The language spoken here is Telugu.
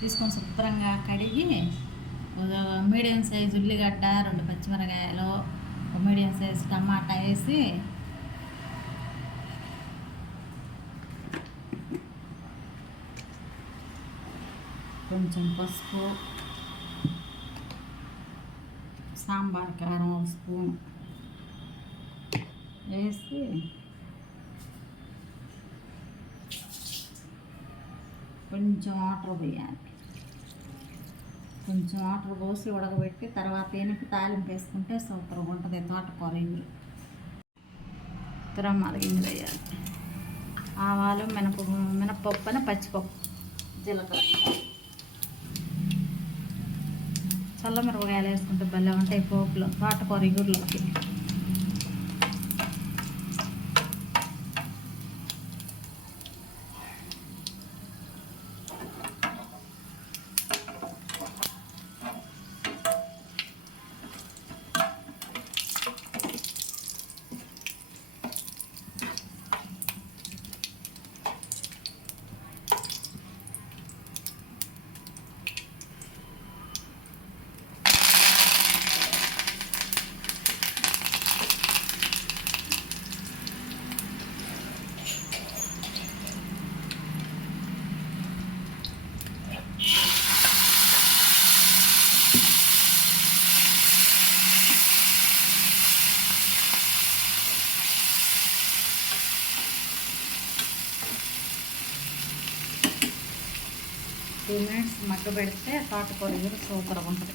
తీసుకొని శుభ్రంగా కడిగి మీడియం సైజు ఉల్లిగడ్డ 2 పచ్చిమిరకాయలు మీడియం సైజు టమాటా వేసి కొంచెం పసుపు సాంబార్ కారం 1 స్పూన్ వేసి కొంచెం వాటర్ పోయాలి. కొంచెం వాటర్ పోసి ఉడకబెట్టి తర్వాత ఎనిపి తాలింపు వేసుకుంటే సూపర్గా ఉంటుంది తోటకూర. ఇవి మరిగింది వేయాలి. ఆవాలు మినపప్పు అని పచ్చిపప్పు జీలకర్ర చల్లమిరపకాయలు వేసుకుంటే భలే ఉంటాయి పోపులో తోటకూర ఇగురులోకి. టూ మినిట్స్ మగ్గబెడితే తోటకూర సూపర్గా ఉంటుంది.